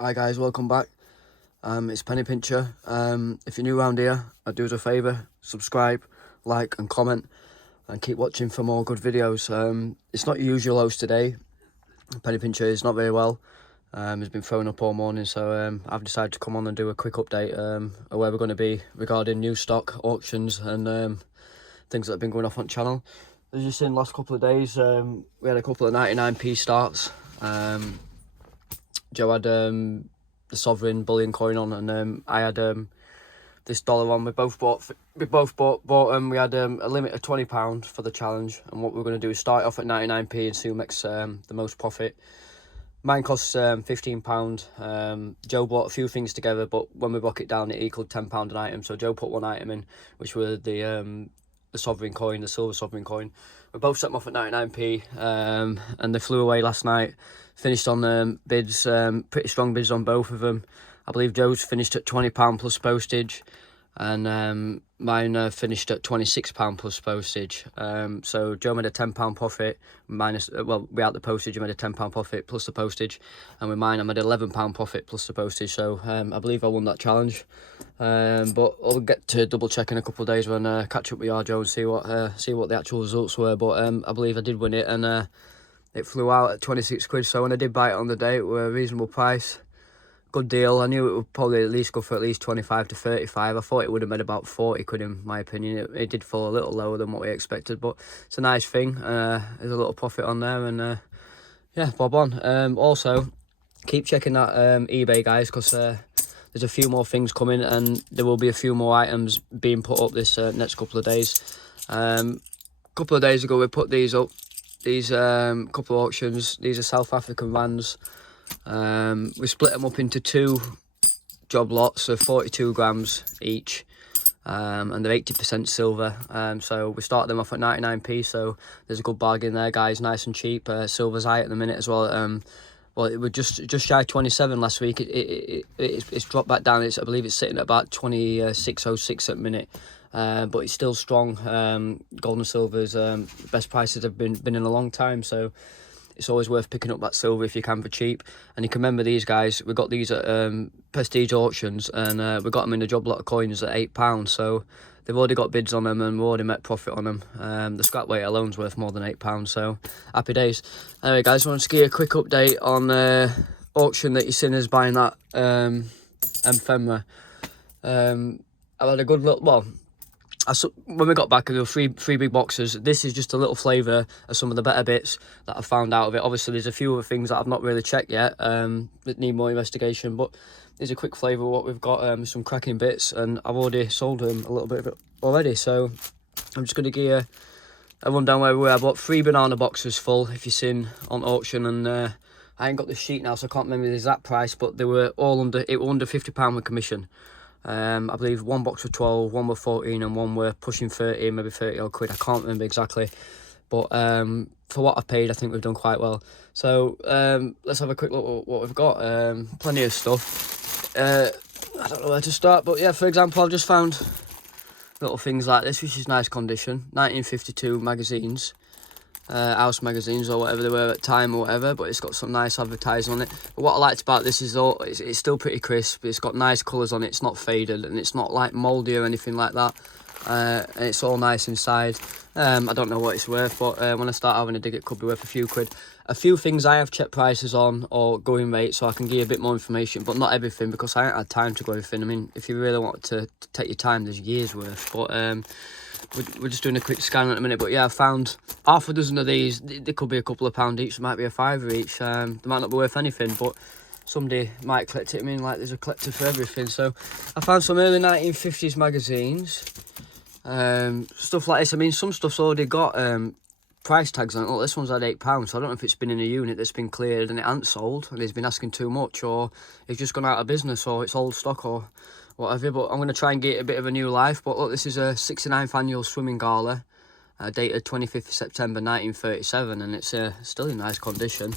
Hi guys, welcome back. It's Penny Pincher. If you're new around here, I'd do us a favour, subscribe, like and comment, and keep watching for more good videos. It's not your usual host today. Penny Pincher is not very well. He's been throwing up all morning, so I've decided to come on and do a quick update of where we're going to be regarding new stock, auctions and things that have been going off on channel. As you've seen the last couple of days, we had a couple of 99p starts. Joe had the sovereign bullion coin on, and I had this dollar on. We both bought. We had a limit of £20 for the challenge, and what we're going to do is start off at 99p and see who makes the most profit. Mine costs £15. Joe bought a few things together, but when we broke it down, it equaled £10 an item. So Joe put one item in, which were the sovereign coin, the silver sovereign coin. We both set them off at 99p, and they flew away last night. Finished on bids, pretty strong bids on both of them. I believe Joe's finished at £20 plus postage, and mine finished at £26 plus postage. So Joe made a £10 profit minus, without the postage, I made a £10 profit plus the postage, and with mine I made an £11 profit plus the postage. So I believe I won that challenge. But I'll get to double check in a couple of days when catch up with you, Joe, and see what the actual results were. But I believe I did win it, and it flew out at 26 quid. So when I did buy it on the day, it was a reasonable price. Good deal. I knew it would probably at least go for at least 25 to 35. I thought it would have made about 40 quid in my opinion. It did fall a little lower than what we expected, but it's a nice thing. There's a little profit on there, and yeah, bob on. Also, keep checking that eBay, guys, because there's a few more things coming, and there will be a few more items being put up this next couple of days. A couple of days ago, we put these up. These couple of auctions. These are South African vans. We split them up into two job lots of 42 grams each, and they're 80% silver. So we started them off at 99p, so there's a good bargain there, guys. Nice and cheap. Silver's high at the minute as well. Well, it was just shy of 27 last week. It's dropped back down. I believe it's sitting at about 26.06 at the minute. But it's still strong. Gold and silver's best prices have been in a long time, so it's always worth picking up that silver if you can for cheap. And you can remember these guys, we got these at prestige auctions, and we got them in a job lot of coins at £8, so they've already got bids on them, and we've already met profit on them. The scrap weight alone's worth more than £8, so happy days. Anyway, guys, I want to give you a quick update on auction that you've seen us buying that ephemera. I've had a good look. Well, when we got back, there were three big boxes. This is just a little flavour of some of the better bits that I found out of it. Obviously, there's a few other things that I've not really checked yet that need more investigation, but there's a quick flavour of what we've got, some cracking bits, and I've already sold them a little bit of it already. So I'm just going to give you a rundown where we were. I bought 3 banana boxes full, if you've seen on auction, and I ain't got the sheet now, so I can't remember the exact price, but they were all under £50 with commission. I believe one box was 12, one was 14, and one were pushing 30, maybe 30 odd quid. I can't remember exactly, but for what I've paid, I think we've done quite well. So let's have a quick look at what we've got. Plenty of stuff. I don't know where to start, but yeah, for example, I've just found little things like this, which is nice condition. 1952 magazines. House magazines or whatever they were at time or whatever, but it's got some nice advertising on it. But what I liked about this is it's still pretty crisp. It's got nice colours on it. It's not faded, and it's not like mouldy or anything like that. And it's all nice inside. I don't know what it's worth, but when I start having a dig, it could be worth a few quid. A few things I have checked prices on or going rate, so I can give you a bit more information, but not everything, because I ain't had time to go everything. I mean, if you really want to take your time, there's years worth, but we're just doing a quick scan at the minute. But yeah, I found half a dozen of these. They could be a couple of pound each. There might be a £5 each. They might not be worth anything, but somebody might collect it. I mean, like, there's a collector for everything. So I found some early 1950s magazines, stuff like this. I mean, some stuff's already got price tags on it. Look, this one's had £8, so I don't know if it's been in a unit that's been cleared and it hasn't sold, and he's been asking too much, or it's just gone out of business, or it's old stock, or whatever. But I'm going to try and get it a bit of a new life. But look, this is a 69th annual swimming gala, dated 25th of September 1937, and it's still in nice condition.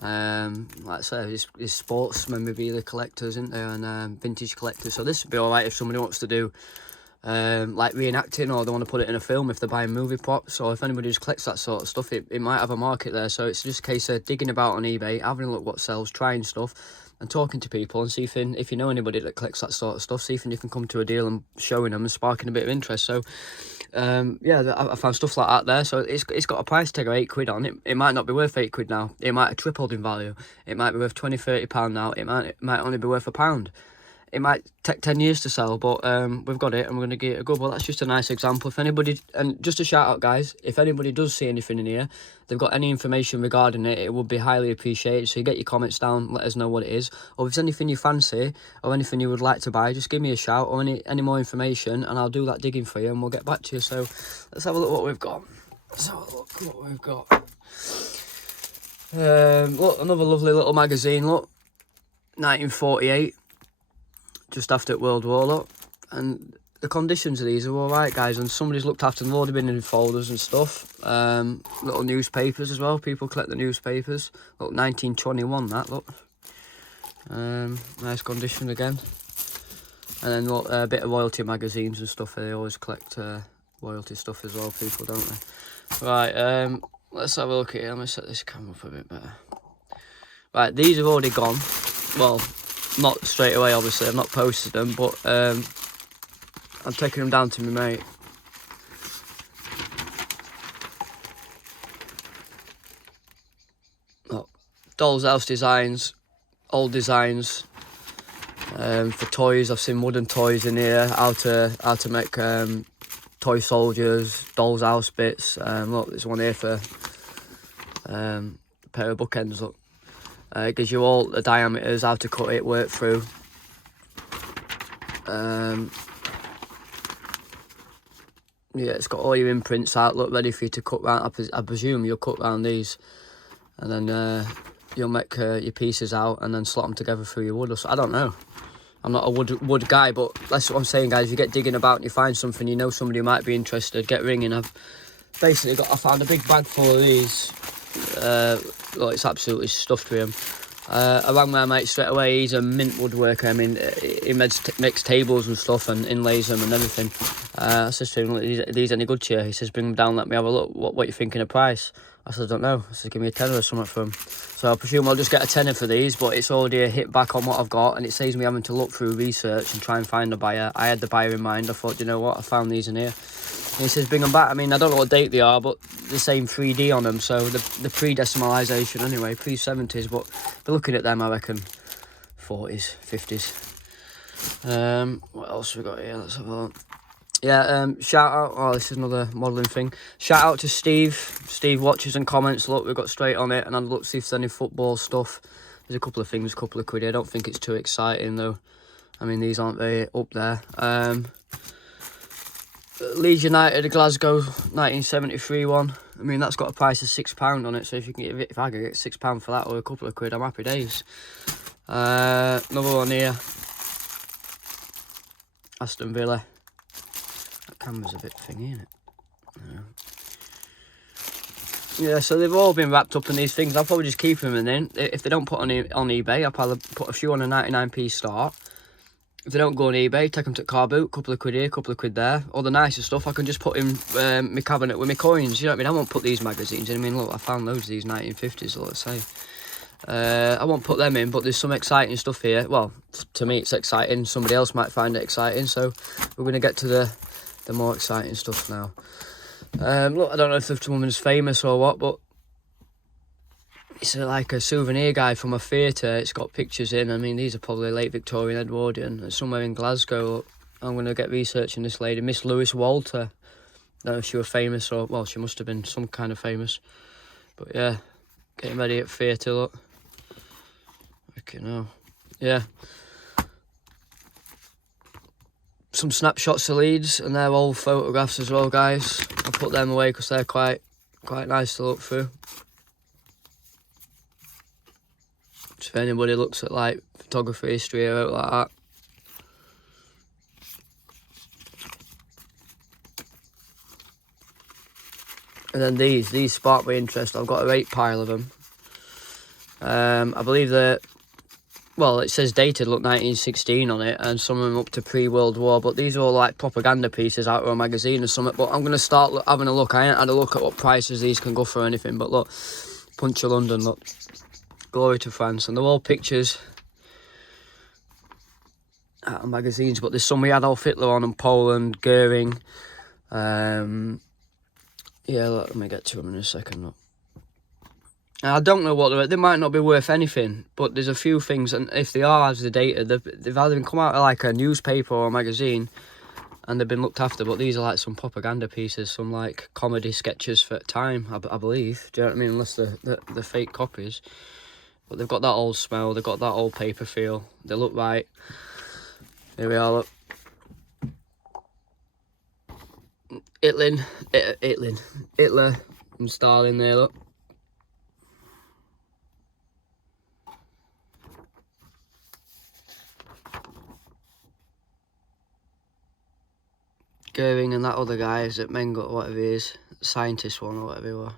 Like I say, there's sports memorabilia collectors, isn't there, and vintage collectors. So this would be alright if somebody wants to do like reenacting, or they want to put it in a film if they're buying movie props, or if anybody just collects that sort of stuff, it might have a market there. So it's just a case of digging about on eBay, having a look what sells, trying stuff. and talking to people and see if you know anybody that collects that sort of stuff, see if you can come to a deal and showing them and sparking a bit of interest. So yeah, I found stuff like that there. So it's got a price tag of £8 on it. It might not be worth £8 now. It might have tripled in value. It might be worth £20-30 now. It might only be worth £1. It might take 10 years to sell, but we've got it and we're going to give it a go. Well, that's just a nice example. If anybody, and just a shout out, guys, if anybody does see anything in here, they've got any information regarding it, it would be highly appreciated. So you get your comments down, let us know what it is. Or if there's anything you fancy or anything you would like to buy, just give me a shout or any more information and I'll do that digging for you and we'll get back to you. So let's have a look what we've got. Let's have a look what we've got. Look, another lovely little magazine, look. 1948. Just after World War, look, and the conditions of these are all right, guys, and somebody's looked after them. They've already been in folders and stuff. Little newspapers as well, people collect the newspapers. Look, 1921, that, look. Nice condition again. And then look, a bit of royalty magazines and stuff. They always collect royalty stuff as well, people, don't they? Right, let's have a look at it. I'm going to set this camera up a bit better. Right, these have already gone. Well, not straight away, obviously. I've not posted them, but I'm taking them down to my mate. Look, doll's house designs, old designs for toys. I've seen wooden toys in here. How to make toy soldiers, doll's house bits. Look, there's one here for a pair of bookends. Look. It gives you all the diameters, how to cut it, work through. Yeah, it's got all your imprints out, look, ready for you to cut round. I presume you'll cut round these, and then you'll make your pieces out and then slot them together through your wood. Or so. I don't know. I'm not a wood guy, but that's what I'm saying, guys. If you get digging about and you find something, you know somebody who might be interested, get ringing. I found a big bag full of these. Well, it's absolutely stuffed with them. I rang my mate straight away. He's a mint woodworker. I mean, he makes tables and stuff and inlays them and everything. I said to him, "Are these any good to you?" He says, "Bring them down, let me have a look. What you thinking of price?" I said, "I don't know." I said, "Give me a tenner or something for them." So I presume I'll just get a tenner for these, but it's already a hit back on what I've got, and it saves me having to look through research and try and find a buyer. I had the buyer in mind. I thought, you know what, I found these in here. And he says, bring them back. I mean, I don't know what date they are, but the same 3D on them, so the pre-decimalisation anyway, pre-70s, but we're looking at them, I reckon, 40s, 50s. What else we got here? Let's have a look. Yeah, shout out, oh, this is another modelling thing. Shout out to Steve. Steve watches and comments. Look, we've got straight on it, and I'll look see if there's any football stuff. There's a couple of things, a couple of quid. I don't think it's too exciting, though. I mean, these aren't very up there. Leeds United, Glasgow, 1973 one. I mean, that's got a price of £6 on it, so if I could get £6 for that or a couple of quid, I'm happy days. Another one here. Aston Villa. That camera's a bit thingy, isn't it? Yeah, so they've all been wrapped up in these things. I'll probably just keep them in then. If they don't put on eBay, I'll probably put a few on a 99p start. If they don't go on eBay, take them to car boot, couple of quid here, couple of quid there. All the nicer stuff I can just put in my cabinet with my coins, you know what I mean? I won't put these magazines in. I mean, look, I found loads of these 1950s, let's say. I won't put them in, but there's some exciting stuff here. Well, to me it's exciting. Somebody else might find it exciting, so we're going to get to the more exciting stuff now. Look, I don't know if this woman's famous or what, but it's like a souvenir guide from a theatre. It's got pictures in. I mean, these are probably late Victorian, Edwardian. It's somewhere in Glasgow. I'm going to get researching this lady, Miss Lewis Walter. I don't know if she was famous or... Well, she must have been some kind of famous. But yeah, getting ready at theatre, look. Okay, no. Yeah. Some snapshots of Leeds, and they're all photographs as well, guys. I'll put them away because they're quite nice to look through. If anybody looks at like photography history or out like that. And then these spark my interest. I've got a great pile of them. I believe that, well, it says dated, look, 1916 on it, and some of them up to pre-World War, but these are all like propaganda pieces out of a magazine or something. But I'm going to start having a look. I ain't had a look at what prices these can go for or anything, but look, Punch of London, look. Glory to France, and they're all pictures out of magazines, but there's some we Adolf Hitler on, and Poland, Goering. Yeah, let me get to them in a second. Look. I don't know what they might not be worth anything, but there's a few things, and if they are as the data, they've either been come out of like a newspaper or a magazine, and they've been looked after. But these are like some propaganda pieces, some like comedy sketches for Time, I believe. Do you know what I mean? Unless they're fake copies, but they've got that old smell, they've got that old paper feel. They look right. Here we are. Look. Hitler and Stalin there, look. Goering and that other guy is at Mengele, whatever he is, scientist one or whatever he was.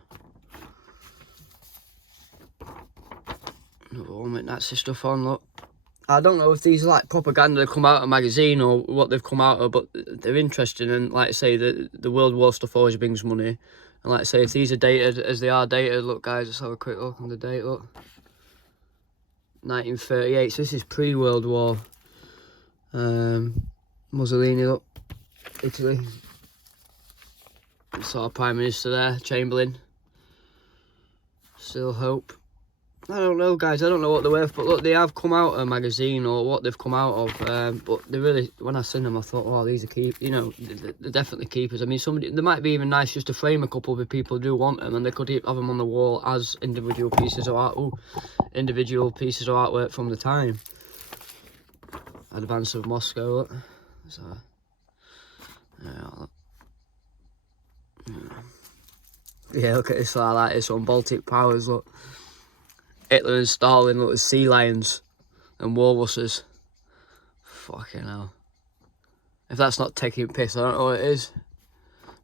Another one with Nazi stuff on, look. I don't know if these are like propaganda that come out of a magazine or what they've come out of, but they're interesting. And like I say, the World War stuff always brings money. And like I say, if these are dated as they are dated, look guys, let's have a quick look on the date, look. 1938, so this is pre-World War. Mussolini, look. Italy. Saw our Prime Minister there, Chamberlain. Still hope. I don't know, guys. I don't know what they're worth, but look, they have come out of a magazine or what they've come out of. But they really, when I seen them, I thought, oh, these are they're definitely keepers. I mean, they might be even nice just to frame a couple if people do want them, and they could have them on the wall as individual pieces of art. Ooh, individual pieces of artwork from the time. Advance of Moscow. Look. So, yeah, look at this. I like this one. Baltic Powers. Look. Hitler and Stalin look as sea lions and walruses. Fucking hell. If that's not taking piss, I don't know what it is.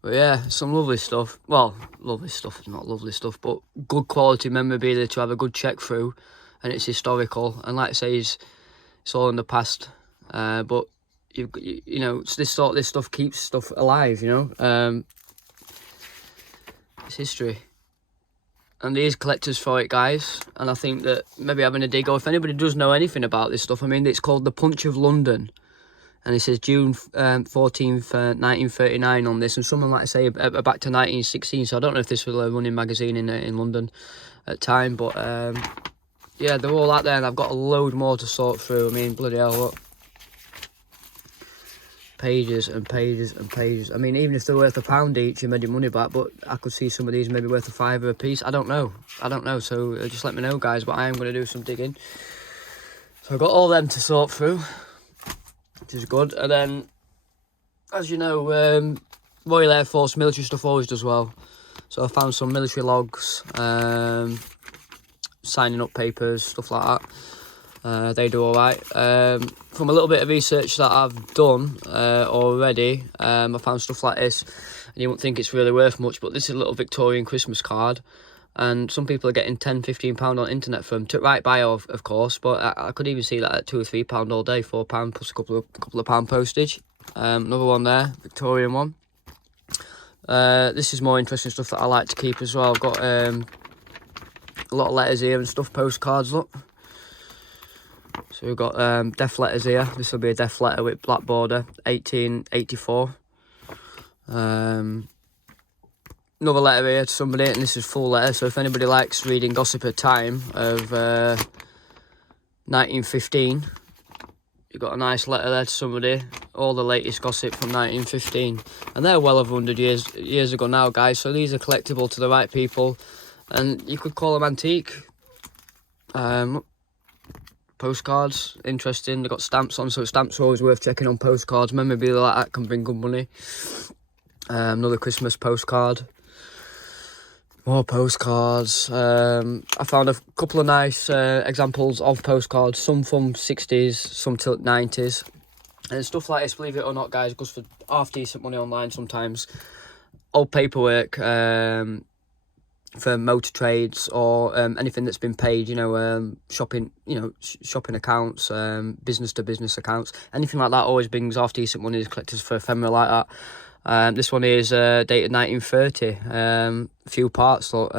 But yeah, some lovely stuff. Well, lovely stuff, not lovely stuff, but good quality memorabilia to have a good check through. And it's historical. And like I say, it's all in the past. But, you know, this stuff keeps stuff alive, you know. It's history. And there's collectors for it, guys. And I think that maybe having a dig, or if anybody does know anything about this stuff, I mean, it's called The Punch of London. And it says June 14th, 1939 on this. And someone, like I say, back to 1916. So I don't know if this was a running magazine in London at the time. But, yeah, they're all out there. And I've got a load more to sort through. I mean, bloody hell, look. Pages and pages and pages. I mean, even if they're worth £1 each, you made your money back, but I could see some of these maybe worth £5 a piece. I don't know, so just let me know, guys, but I am going to do some digging. So I've got all them to sort through, which is good. And then, as you know, Royal Air Force military stuff always does well. So I found some military logs, signing up papers, stuff like that. They do alright. From a little bit of research that I've done already, I found stuff like this, and you won't think it's really worth much, but this is a little Victorian Christmas card, and some people are getting £10-15 on internet for them, to right by of course, but I could even see that at £2 or £3 all day, £4 plus a couple of pound postage. Another one there, Victorian one. This is more interesting stuff that I like to keep as well. I've got a lot of letters here and stuff, postcards, look. So we've got death letters here. This will be a death letter with black border, 1884. Another letter here to somebody, and this is full letter. So if anybody likes reading gossip at Time of 1915, you've got a nice letter there to somebody. All the latest gossip from 1915, and they're well over 100 years ago now, guys. So these are collectible to the right people, and you could call them antique. Postcards, interesting. They've got stamps on, so stamps are always worth checking on postcards. Memorabilia like that can bring good money. Another Christmas postcard. More postcards. I found a couple of nice examples of postcards, some from 60s, some till 90s. And stuff like this, believe it or not, guys, goes for half decent money online sometimes. Old paperwork, for motor trades or anything that's been paid, you know, shopping accounts, business to business accounts, anything like that always brings half decent money as collectors for ephemera like that. This one is dated 1930. A few parts, look,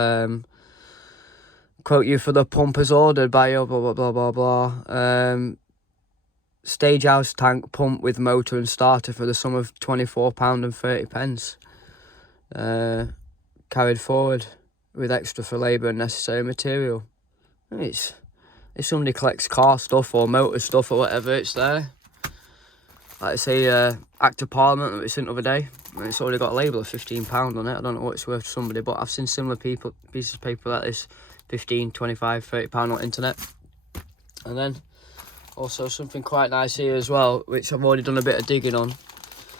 quote you for the pump as ordered by your blah blah blah blah blah. stage house tank pump with motor and starter for the sum of £24.30. Carried forward with extra for labour and necessary material. It's if somebody collects car stuff or motor stuff or whatever, it's there. Like I say, Act of Parliament that we sent the other day, and it's already got a label of £15 on it. I don't know what it's worth to somebody, but I've seen similar pieces of paper like this, £15, £25, £30 on the internet. And then also something quite nice here as well, which I've already done a bit of digging on.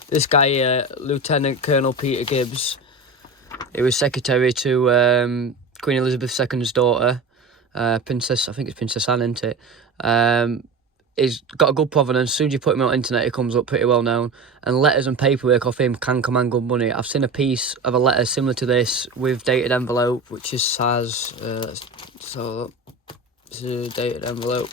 This guy, Lieutenant Colonel Peter Gibbs, he was secretary to Queen Elizabeth II's daughter, Princess, I think it's Princess Anne, isn't it? He's got a good provenance. As soon as you put him on the internet, he comes up pretty well known. And letters and paperwork off him can command good money. I've seen a piece of a letter similar to this with dated envelope, which is has so it's a dated envelope.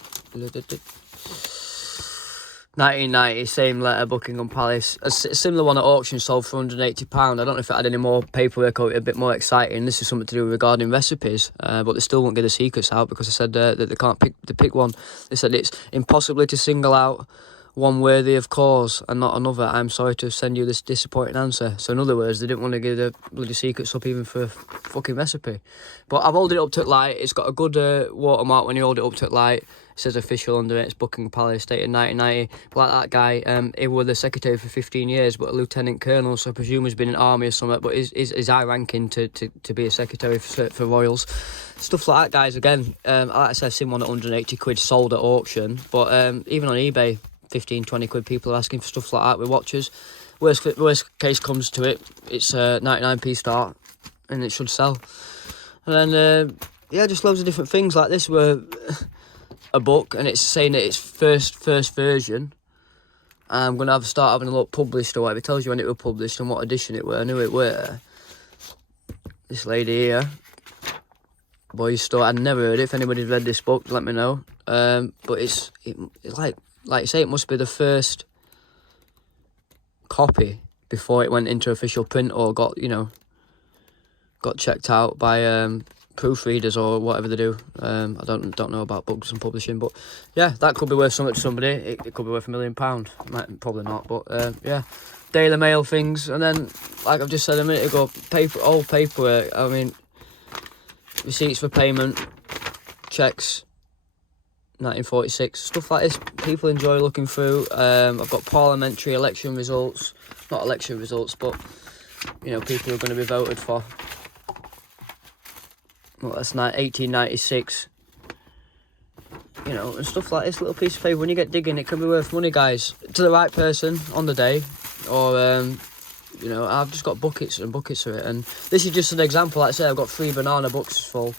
1990, same letter, Buckingham Palace. A similar one at auction sold for £180. I don't know if it had any more paperwork or a bit more exciting. This is something to do regarding recipes, but they still won't get the secrets out because they said that they can't pick one. They said it's impossible to single out one worthy of cause and not another. I'm sorry to send you this disappointing answer. So in other words, they didn't want to give the bloody secrets up even for a fucking recipe. But I've held it up to the light. It's got a good watermark when you hold it up to the light. It says official under it. It's Buckingham Palace, dated 1990. But like that guy, he was the secretary for 15 years, but a lieutenant colonel, so I presume he's been in army or something. But is high ranking to be a secretary for royals. Stuff like that, guys. Again, like I said, I've seen one at 180 quid sold at auction. But even on eBay, 15, 20 quid, people are asking for stuff like that with watches. Worst case comes to it, it's 99p start, and it should sell. And then, yeah, just loads of different things like this were a book, and it's saying that it's first version. I'm going to start having a look published or whatever. It tells you when it was published and what edition it were. I knew it were. This lady here, Boys Store, I'd never heard it. If anybody's read this book, let me know. But it's like I say, it must be the first copy before it went into official print or got checked out by proofreaders or whatever they do. I don't know about books and publishing, but yeah, that could be worth something to somebody. It could be worth £1 million. Probably not, but yeah, Daily Mail things. And then, like I've just said a minute ago, old paperwork. I mean, receipts for payment, checks, 1946, stuff like this. People enjoy looking through. I've got parliamentary election results, not election results, but people are going to be voted for. Well, that's 1896. And stuff like this. Little piece of paper. When you get digging, it can be worth money, guys. To the right person on the day, or I've just got buckets and buckets of it. And this is just an example. Like I say, I've got 3 banana boxes full.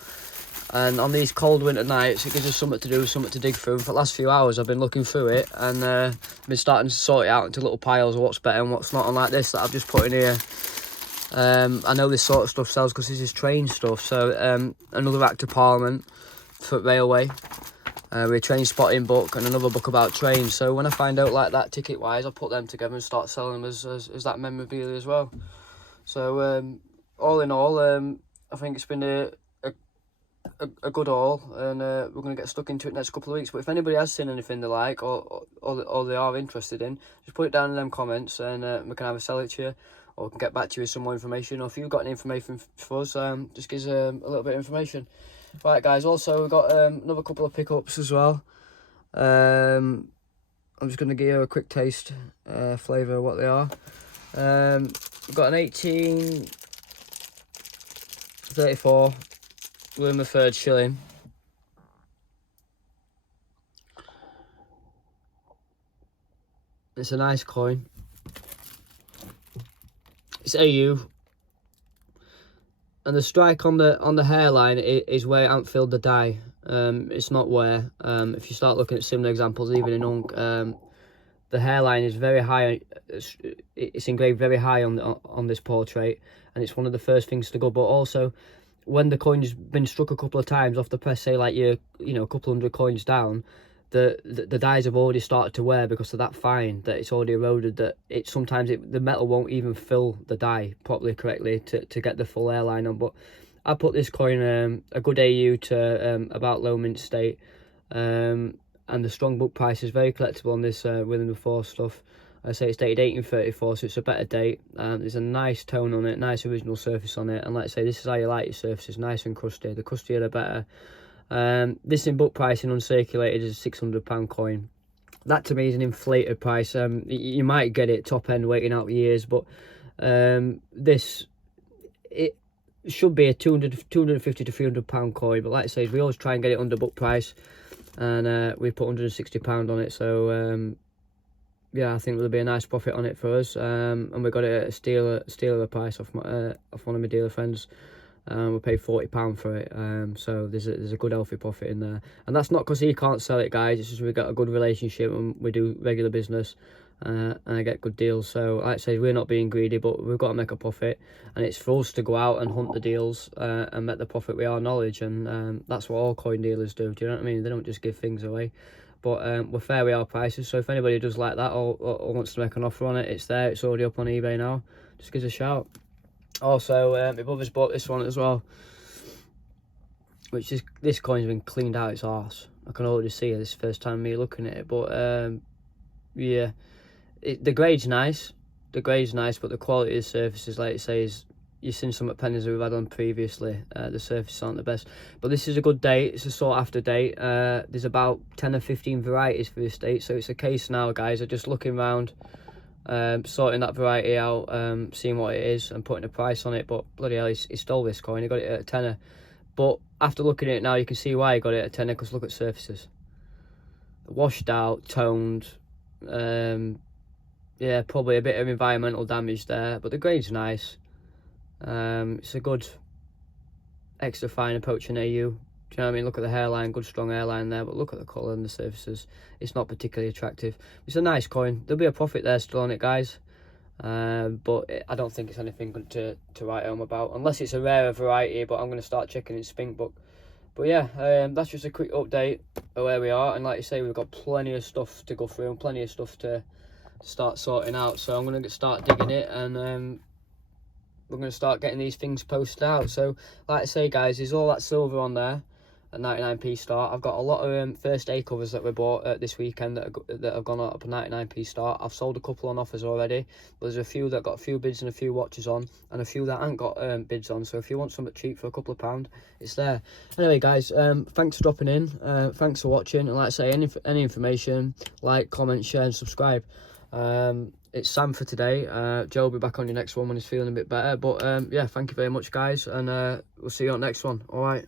And on these cold winter nights, it gives us something to do, something to dig through. And for the last few hours, I've been looking through it and been starting to sort it out into little piles of what's better and what's not. Unlike this that I've just put in here. I know this sort of stuff sells because this is train stuff. So another Act of Parliament for railway. With a train spotting book and another book about trains. So when I find out like that ticket-wise, I'll put them together and start selling them as that memorabilia as well. So all in all, I think it's been a good haul, and we're going to get stuck into it next couple of weeks. But if anybody has seen anything they like or they are interested in, just put it down in them comments, and we can either sell it to you or we can get back to you with some more information. Or if you've got any information for us, just give us a little bit of information. Right, guys, also we've got another couple of pickups as well. I'm just going to give you a quick taste flavour of what they are. We've got an 1834 William III shilling. It's a nice coin. It's AU. And the strike on the hairline is where I haven't filled the die. It's not where. If you start looking at similar examples, even in Unk, the hairline is very high. It's engraved very high on this portrait, and it's one of the first things to go. But also, when the coin's been struck a couple of times off the press, say like you're a couple hundred coins down, the dies have already started to wear because of that fine, that it's already eroded, that the metal won't even fill the die properly correctly to get the full airline on. But I put this coin a good AU to about low mint state. and the strong book price is very collectible on this William IV stuff. I say it's dated 1834, so it's a better date. There's a nice tone on it, nice original surface on it, and like I say, this is how you like your surfaces, nice and crusty. The crustier the better. This in book pricing uncirculated is a £600 coin. That to me is an inflated price. You might get it top end waiting out years, but this, it should be a 250 to £300 coin. But like I say, we always try and get it under book price, and we put £160 on it. So yeah, I think there'll be a nice profit on it for us. And we got it at a steal of the price off one of my dealer friends. We paid £40 for it, so there's a good healthy profit in there, and that's not because he can't sell it, guys. It's just we've got a good relationship and we do regular business, and I get good deals. So like I say, we're not being greedy, but we've got to make a profit, and it's for us to go out and hunt the deals and make the profit with our knowledge, and that's what all coin dealers do. Do you know what I mean? They don't just give things away, but we're fair with our prices. So if anybody does like that or wants to make an offer on it, it's there. It's already up on eBay now. Just give us a shout. Also, my brother's bought this one as well, which is, this coin's been cleaned out its arse. I can already see it. This is the first time me looking at it, but yeah, the grade's nice. The grade's nice, but the quality of the surfaces, like it says, you've seen some at pennies we've had on previously. The surfaces aren't the best, but this is a good date. It's a sought after date. There's about 10 or 15 varieties for this date, so it's a case now, guys, of just looking around, sorting that variety out, seeing what it is and putting a price on it. But bloody hell, he stole this coin. He got it at a tenner, but after looking at it now, you can see why he got it at a tenner, because look at surfaces, washed out, toned. Yeah, probably a bit of environmental damage there, but the grade's nice. It's a good extra fine approaching AU. Do you know what I mean? Look at the hairline, good strong hairline there, but look at the colour and the surfaces. It's not particularly attractive. It's a nice coin. There'll be a profit there still on it, guys. But I don't think it's anything to write home about, unless it's a rarer variety, but I'm going to start checking in Spink Book. But yeah, that's just a quick update of where we are. And like you say, we've got plenty of stuff to go through and plenty of stuff to start sorting out. So I'm going to start digging it, and we're going to start getting these things posted out. So like I say, guys, there's all that silver on there at 99p start. I've got a lot of first A covers that we bought this weekend that have gone up at 99p start. I've sold a couple on offers already, but there's a few that got a few bids and a few watches on, and a few that ain't got bids on. So if you want something cheap for a couple of £, it's there. Anyway, guys, thanks for dropping in. Thanks for watching. And like I say, any information, like, comment, share, and subscribe. It's Sam for today. Joe will be back on your next one when he's feeling a bit better. But yeah, thank you very much, guys, and we'll see you on the next one. All right.